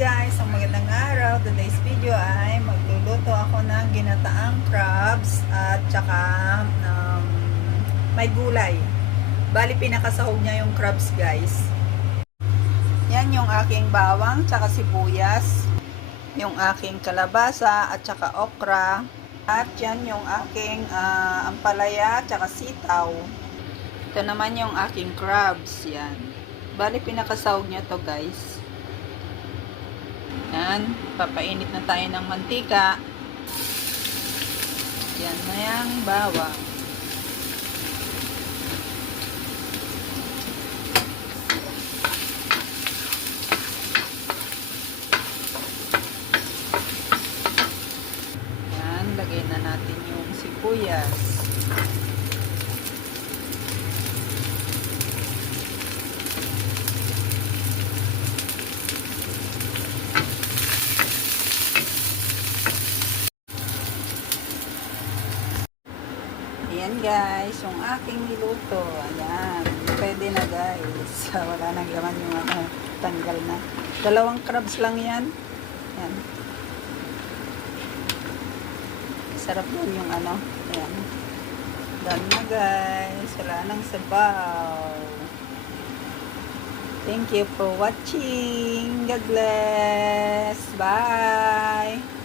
guys, ang magandang araw. Today's video ay magluluto ako ng ginataang crabs at saka may gulay. Bali pinakasahog niya yung crabs guys. Yan yung aking bawang tsaka sibuyas, yung aking kalabasa at saka okra, at yan yung aking ampalaya tsaka sitaw. Ito naman yung aking crabs. Yan. Bali pinakasahog niya to guys. Yan, papainit na tayo ng mantika. Yan na yung bawang. Yan, lagay na natin yung sibuyas. Ayan guys, yung aking niluto. Ayan, pwede na guys. Wala nang laman yung tanggal na. 2 crabs lang yan. Ayan. Sarap din yung ayan. Done na guys. Wala nang sabaw. Thank you for watching. God bless. Bye.